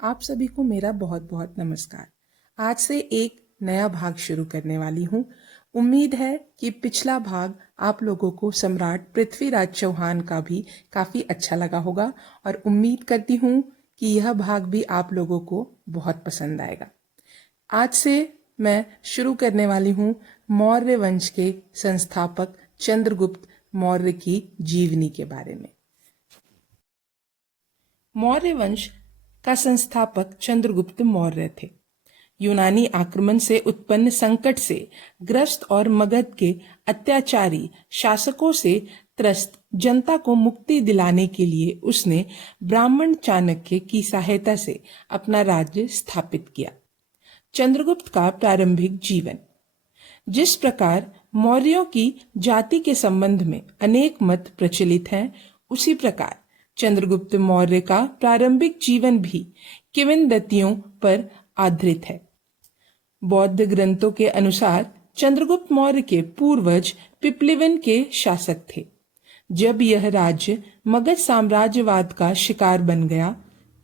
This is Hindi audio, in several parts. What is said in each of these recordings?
आप सभी को मेरा बहुत बहुत नमस्कार। आज से एक नया भाग शुरू करने वाली हूँ। उम्मीद है कि पिछला भाग आप लोगों को सम्राट पृथ्वीराज चौहान का भी काफ़ी अच्छा लगा होगा और उम्मीद करती हूँ कि यह भाग भी आप लोगों को बहुत पसंद आएगा। आज से मैं शुरू करने वाली हूँ मौर्य वंश के संस्थापक चंद्रगुप्त मौर्य की जीवनी के बारे में। मौर्य वंश का संस्थापक चंद्रगुप्त मौर्य थे। यूनानी आक्रमण से उत्पन्न संकट से ग्रस्त और मगध के अत्याचारी शासकों से त्रस्त जनता को मुक्ति दिलाने के लिए उसने ब्राह्मण चाणक्य की सहायता से अपना राज्य स्थापित किया। चंद्रगुप्त का प्रारंभिक जीवन। जिस प्रकार मौर्यों की जाति के संबंध में अनेक मत प्रचलित हैं, उसी प्रकार चंद्रगुप्त मौर्य का प्रारंभिक जीवन भी किंवदंतियों पर आधारित है। बौद्ध ग्रंथों के अनुसार चंद्रगुप्त मौर्य के पूर्वज पिपलिवन के शासक थे। जब यह राज्य मगध साम्राज्यवाद का शिकार बन गया,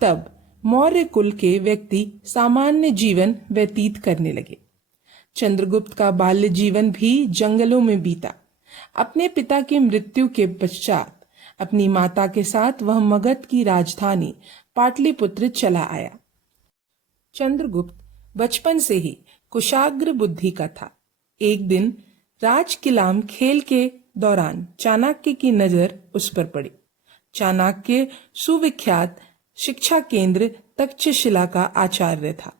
तब मौर्य कुल के व्यक्ति सामान्य जीवन व्यतीत करने लगे। चंद्रगुप्त का बाल्य जीवन भी जंगलों में बीता। अपने पिता की मृत्यु के पश्चात अपनी माता के साथ वह मगध की राजधानी पाटलिपुत्र चला आया। चंद्रगुप्त बचपन से ही कुशाग्र बुद्धि का था। एक दिन राजकिलाम खेल के दौरान चाणक्य की नजर उस पर पड़ी। चाणक्य सुविख्यात शिक्षा केंद्र तक्षशिला का आचार्य था।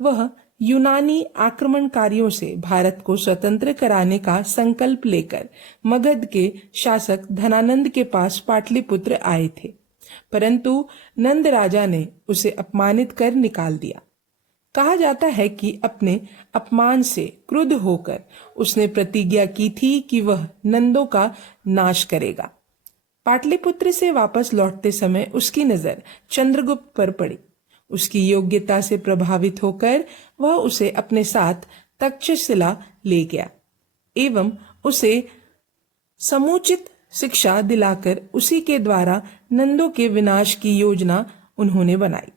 वह यूनानी आक्रमणकारियों से भारत को स्वतंत्र कराने का संकल्प लेकर मगध के शासक धनानंद के पास पाटलिपुत्र आए थे, परंतु नंद राजा ने उसे अपमानित कर निकाल दिया। कहा जाता है कि अपने अपमान से क्रुद्ध होकर उसने प्रतिज्ञा की थी कि वह नंदों का नाश करेगा। पाटलिपुत्र से वापस लौटते समय उसकी नजर चंद्रगुप्त पर पड़ी। उसकी योग्यता से प्रभावित होकर वह उसे अपने साथ तक्षशिला ले गया एवं उसे समुचित शिक्षा दिलाकर उसी के द्वारा नंदों के विनाश की योजना उन्होंने बनाई।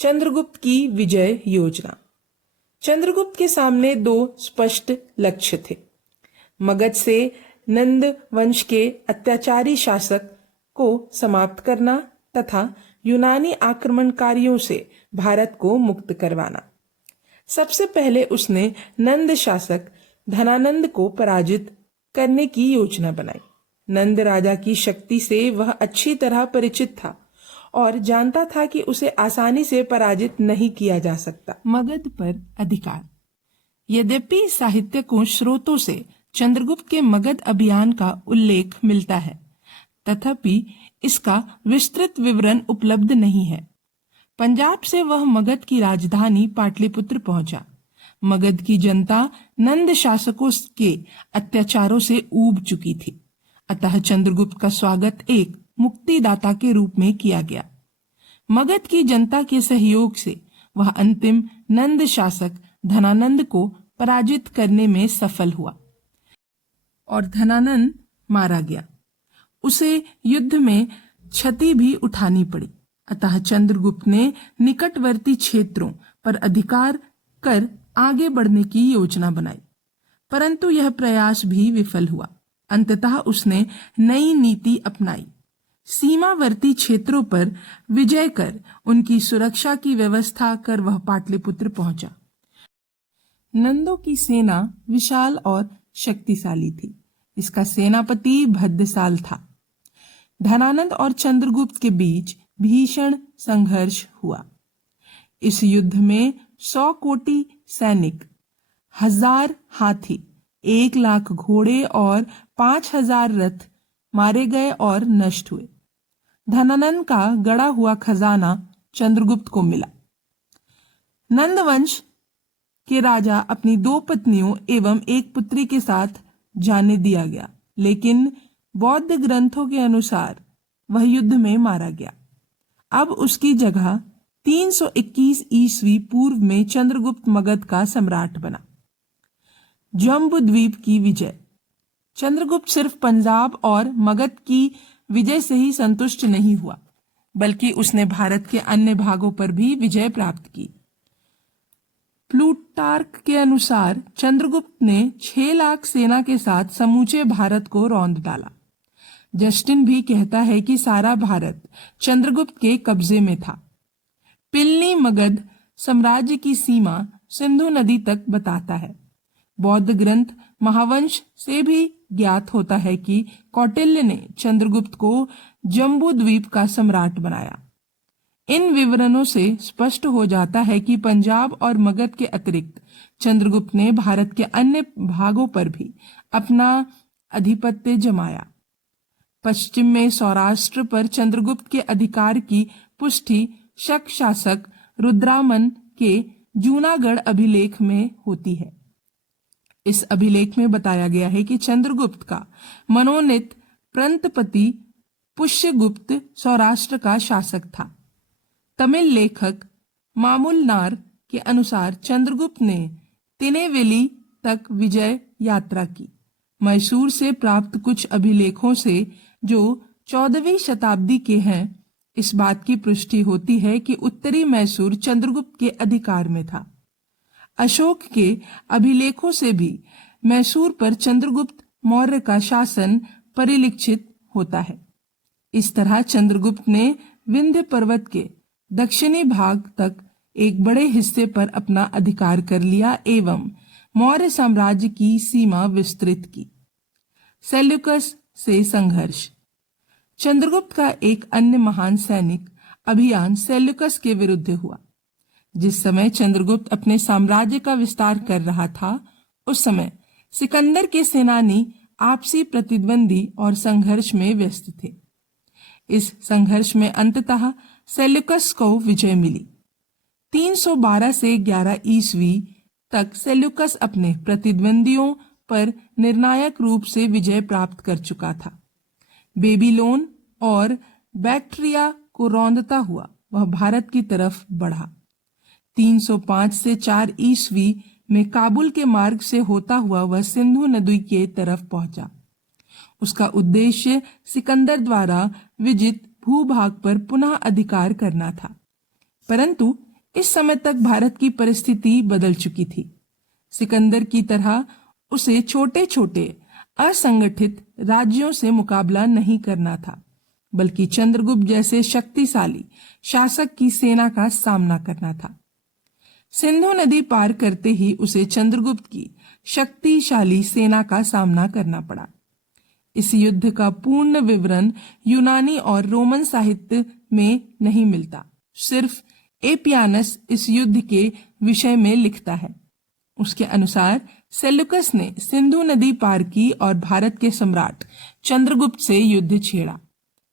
चंद्रगुप्त की विजय योजना। चंद्रगुप्त के सामने दो स्पष्ट लक्ष्य थे। मगध से नंद वंश के अत्याचारी शासक को समाप्त करना तथा यूनानी आक्रमणकारियों से भारत को मुक्त करवाना। सबसे पहले उसने नंद शासक धनानंद को पराजित करने की योजना बनाई। नंद राजा की शक्ति से वह अच्छी तरह परिचित था और जानता था कि उसे आसानी से पराजित नहीं किया जा सकता। मगध पर अधिकार। यद्यपि साहित्यकों स्रोतों से चंद्रगुप्त के मगध अभियान का उल्लेख मिलता है, तथापि इसका विस्तृत विवरण उपलब्ध नहीं है। पंजाब से वह मगध की राजधानी पाटलिपुत्र पहुंचा। मगध की जनता नंद शासकों के अत्याचारों से ऊब चुकी थी, अतः चंद्रगुप्त का स्वागत एक मुक्तिदाता के रूप में किया गया। मगध की जनता के सहयोग से वह अंतिम नंद शासक धनानंद को पराजित करने में सफल हुआ और धनानंद मारा गया। उसे युद्ध में क्षति भी उठानी पड़ी, अतः चंद्रगुप्त ने निकटवर्ती क्षेत्रों पर अधिकार कर आगे बढ़ने की योजना बनाई, परंतु यह प्रयास भी विफल हुआ। अंततः उसने नई नीति अपनाई। सीमावर्ती क्षेत्रों पर विजय कर उनकी सुरक्षा की व्यवस्था कर वह पाटलिपुत्र पहुंचा। नंदों की सेना विशाल और शक्तिशाली थी। इसका सेनापति भद्दसाल था। धनानंद और चंद्रगुप्त के बीच भीषण संघर्ष हुआ। इस युद्ध में 100 कोटि सैनिक, 1000 हाथी, 1 लाख घोड़े और 5000 रथ मारे गए और नष्ट हुए। धनानंद का गड़ा हुआ खजाना चंद्रगुप्त को मिला। नंदवंश के राजा अपनी 2 पत्नियों एवं 1 पुत्री के साथ जाने दिया गया, लेकिन बौद्ध ग्रंथों के अनुसार वह युद्ध में मारा गया। अब उसकी जगह 321 ईस्वी पूर्व में चंद्रगुप्त मगध का सम्राट बना। जम्बूद्वीप की विजय। चंद्रगुप्त सिर्फ पंजाब और मगध की विजय से ही संतुष्ट नहीं हुआ, बल्कि उसने भारत के अन्य भागों पर भी विजय प्राप्त की। प्लूटार्क के अनुसार चंद्रगुप्त ने 6 लाख सेना के साथ समूचे भारत को रौंद डाला। जस्टिन भी कहता है कि सारा भारत चंद्रगुप्त के कब्जे में था। पिलनी मगध साम्राज्य की सीमा सिंधु नदी तक बताता है। बौद्ध ग्रंथ महावंश से भी ज्ञात होता है कि कौटिल्य ने चंद्रगुप्त को जम्बू द्वीप का सम्राट बनाया। इन विवरणों से स्पष्ट हो जाता है कि पंजाब और मगध के अतिरिक्त चंद्रगुप्त ने भारत के अन्य भागों पर भी अपना आधिपत्य जमाया। पश्चिम में सौराष्ट्र पर चंद्रगुप्त के अधिकार की पुष्टि शक शासक रुद्रामन के जूनागढ़ अभिलेख में होती है। इस अभिलेख में बताया गया है कि चंद्रगुप्त का मनोनीत प्रंतपति पुष्यगुप्त सौराष्ट्र का शासक था। तमिल लेखक मामुलनार के अनुसार चंद्रगुप्त ने तिनेवेली तक विजय यात्रा की। मैसूर से प्राप्त कुछ अभिलेखों से जो 14वीं शताब्दी के हैं, इस बात की पुष्टि होती है कि उत्तरी मैसूर चंद्रगुप्त के अधिकार में था। अशोक के अभिलेखों से भी मैसूर पर चंद्रगुप्त मौर्य का शासन परिलक्षित होता है। इस तरह चंद्रगुप्त ने विंध्य पर्वत के दक्षिणी भाग तक एक बड़े हिस्से पर अपना अधिकार कर लिया एवं मौर्य साम्राज्य की सीमा विस्तृत की। सेल्यूकस से संघर्ष। चंद्रगुप्त का एक अन्य महान सैनिक अभियान सेल्यूकस के विरुद्ध हुआ। जिस समय चंद्रगुप्त अपने साम्राज्य का विस्तार कर रहा था, उस समय सिकंदर के सेनानी आपसी प्रतिद्वंदी और संघर्ष में व्यस्त थे। इस संघर्ष में अंततः सेल्यूकस को विजय मिली। 312 से 11 ईस्वी तक सेल्यूकस अपने प्रतिद्वंदियों पर निर्णायक रूप से विजय प्राप्त कर चुका था। बेबीलोन और बैक्ट्रिया को रौंदता हुआ वह भारत की तरफ बढ़ा। 305 से 4 ईस्वी में काबुल के मार्ग से होता हुआ वह सिंधु नदी के तरफ पहुंचा। उसका उद्देश्य सिकंदर द्वारा विजित भूभाग पर पुनः अधिकार करना था, परंतु इस समय तक भारत की परिस्थिति बदल चुकी थी। सिकंदर की तरह उसे छोटे छोटे असंगठित राज्यों से मुकाबला नहीं करना था, बल्कि चंद्रगुप्त जैसे शक्तिशाली शासक की सेना का सामना करना था। सिंधु नदी पार करते ही उसे चंद्रगुप्त की शक्तिशाली सेना का सामना करना पड़ा। इस युद्ध का पूर्ण विवरण यूनानी और रोमन साहित्य में नहीं मिलता। सिर्फ एपियानस इस युद्ध के विषय में लिखता है। उसके अनुसार सेल्यूकस ने सिंधु नदी पार की और भारत के सम्राट चंद्रगुप्त से युद्ध छेड़ा।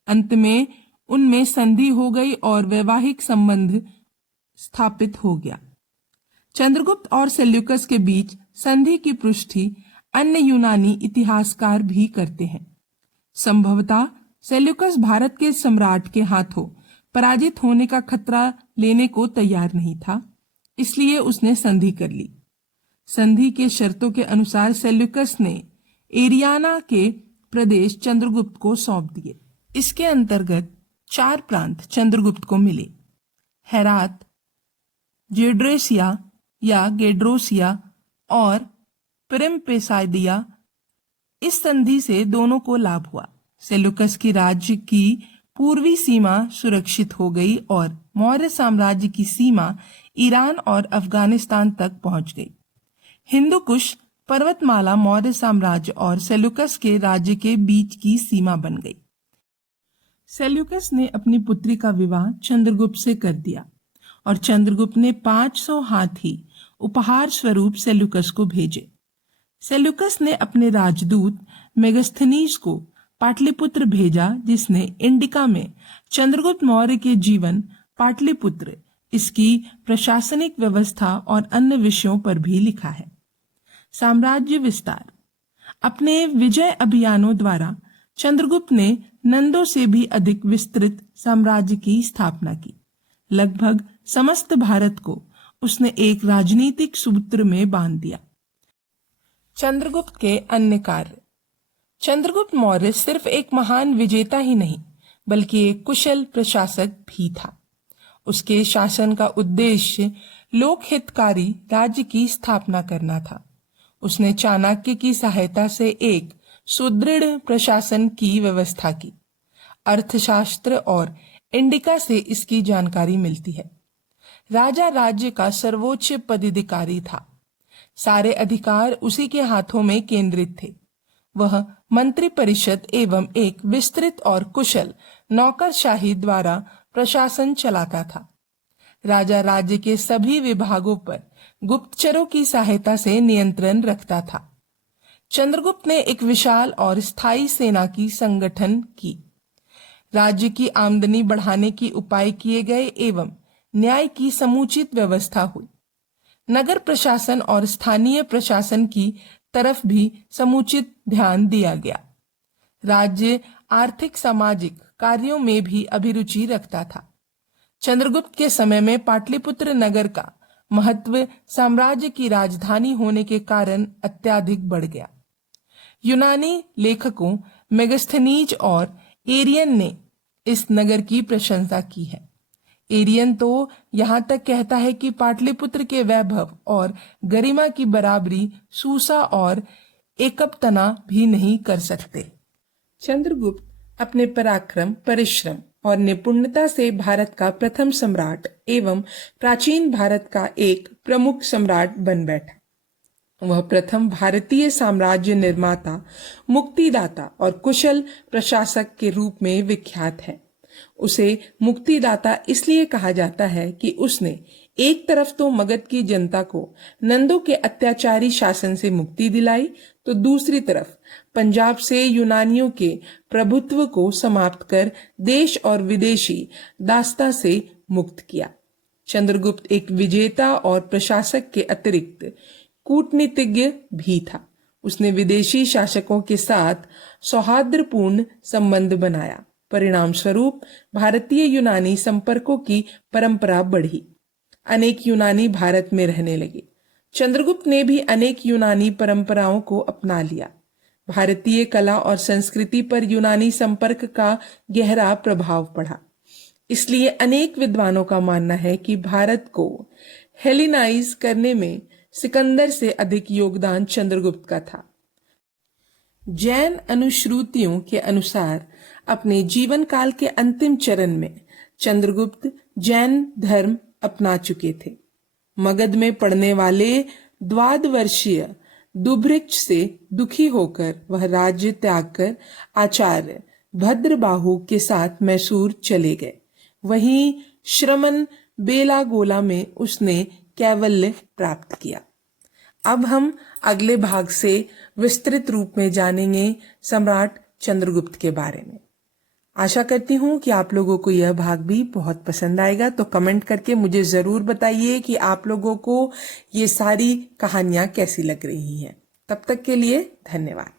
अंत में उनमें संधि हो गई और वैवाहिक संबंध स्थापित हो गया। चंद्रगुप्त और सेल्यूकस के बीच संधि की पुष्टि अन्य यूनानी इतिहासकार भी करते हैं। संभवतः सेल्यूकस भारत के सम्राट के हाथों पराजित होने का खतरा लेने को तैयार नहीं था, इसलिए उसने संधि कर ली। संधि के शर्तों के अनुसार सेल्यूकस ने एरियाना के प्रदेश चंद्रगुप्त को सौंप दिए। इसके अंतर्गत 4 प्रांत चंद्रगुप्त को मिले: हेरात, जेड्रेसिया या गेड्रोसिया और प्रिम्पेसाइदिया। इस संधि से दोनों को लाभ हुआ। सेल्यूकस की राज्य की पूर्वी सीमा सुरक्षित हो गई और मौर्य साम्राज्य की सीमा ईरान और अफगानिस्तान तक पहुंच गई। हिंदू कुश पर्वतमाला मौर्य साम्राज्य और सेल्यूकस के राज्य के बीच की सीमा बन गई। सेल्यूकस ने अपनी पुत्री का विवाह चंद्रगुप्त से कर दिया और चंद्रगुप्त ने 500 हाथी उपहार स्वरूप सेल्यूकस को भेजे। सेल्यूकस ने अपने राजदूत मेगस्थनीज को पाटलिपुत्र भेजा, जिसने इंडिका में चंद्रगुप्त मौर्य के जीवन, पाटलिपुत्र, इसकी प्रशासनिक व्यवस्था और अन्य विषयों पर भी लिखा है। साम्राज्य विस्तार। अपने विजय अभियानों द्वारा चंद्रगुप्त ने नंदों से भी अधिक विस्तृत साम्राज्य की स्थापना की। लगभग समस्त भारत को उसने एक राजनीतिक सूत्र में बांध दिया। चंद्रगुप्त के अन्य कार्य। चंद्रगुप्त मौर्य सिर्फ एक महान विजेता ही नहीं, बल्कि एक कुशल प्रशासक भी था। उसके शासन का उद्देश्य लोकहितकारी राज्य की स्थापना करना था। उसने चाणक्य की सहायता से एक सुदृढ़ प्रशासन की व्यवस्था की। अर्थशास्त्र और इंडिका से इसकी जानकारी मिलती है। राजा राज्य का सर्वोच्च पदाधिकारी था। सारे अधिकार उसी के हाथों में केंद्रित थे। वह मंत्री परिषद एवं एक विस्तृत और कुशल नौकरशाही द्वारा प्रशासन चलाता था। राजा राज्य के सभी विभागों पर गुप्तचरों की सहायता से नियंत्रण रखता था। चंद्रगुप्त ने एक विशाल और स्थायी सेना की संगठन की। राज्य की आमदनी बढ़ाने की उपाय किए गए एवं न्याय की समुचित व्यवस्था हुई। नगर प्रशासन और स्थानीय प्रशासन की तरफ भी समुचित ध्यान दिया गया। राज्य आर्थिक सामाजिक कार्यों में भी अभिरुचि रखता था। चंद्रगुप्त के समय में पाटलिपुत्र नगर का महत्व साम्राज्य की राजधानी होने के कारण अत्यधिक बढ़ गया। यूनानी लेखकों मेगास्थनीज और एरियन ने इस नगर की प्रशंसा की है। एरियन तो यहाँ तक कहता है कि पाटलिपुत्र के वैभव और गरिमा की बराबरी सूसा और एकपतना भी नहीं कर सकते। चंद्रगुप्त अपने पराक्रम, परिश्रम और निपुणता से भारत का प्रथम सम्राट एवं प्राचीन भारत का एक प्रमुख सम्राट बन बैठा। वह प्रथम भारतीय साम्राज्य निर्माता, मुक्तिदाता और कुशल प्रशासक के रूप में विख्यात है। उसे मुक्तिदाता इसलिए कहा जाता है कि उसने एक तरफ तो मगध की जनता को नंदों के अत्याचारी शासन से मुक्ति दिलाई, तो दूसरी तरफ पंजाब से यूनानियों के प्रभुत्व को समाप्त कर देश और विदेशी दासता से मुक्त किया। चंद्रगुप्त एक विजेता और प्रशासक के अतिरिक्त कूटनीतिज्ञ भी था। उसने विदेशी शासकों के साथ सौहार्दपूर्ण संबंध बनाया। परिणाम स्वरूप भारतीय यूनानी संपर्कों की परंपरा बढ़ी। अनेक यूनानी भारत में रहने लगे। चंद्रगुप्त ने भी अनेक यूनानी परंपराओं को अपना लिया। भारतीय कला और संस्कृति पर यूनानी संपर्क का गहरा प्रभाव पड़ा। इसलिए अनेक विद्वानों का मानना है कि भारत को हेलिनाइज करने में सिकंदर से अधिक योगदान चंद्रगुप्त का था। जैन अनुश्रुतियों के अनुसार अपने जीवन काल के अंतिम चरण में चंद्रगुप्त जैन धर्म अपना चुके थे। मगध में पढ़ने वाले 12 वर्षीय दुभृक्ष से दुखी होकर वह राज्य त्याग कर आचार्य भद्रबाहु के साथ मैसूर चले गए। वहीं श्रमण बेलागोला में उसने कैवल्य प्राप्त किया। अब हम अगले भाग से विस्तृत रूप में जानेंगे सम्राट चंद्रगुप्त के बारे में। आशा करती हूँ कि आप लोगों को यह भाग भी बहुत पसंद आएगा। तो कमेंट करके मुझे जरूर बताइए कि आप लोगों को ये सारी कहानियां कैसी लग रही हैं। तब तक के लिए धन्यवाद।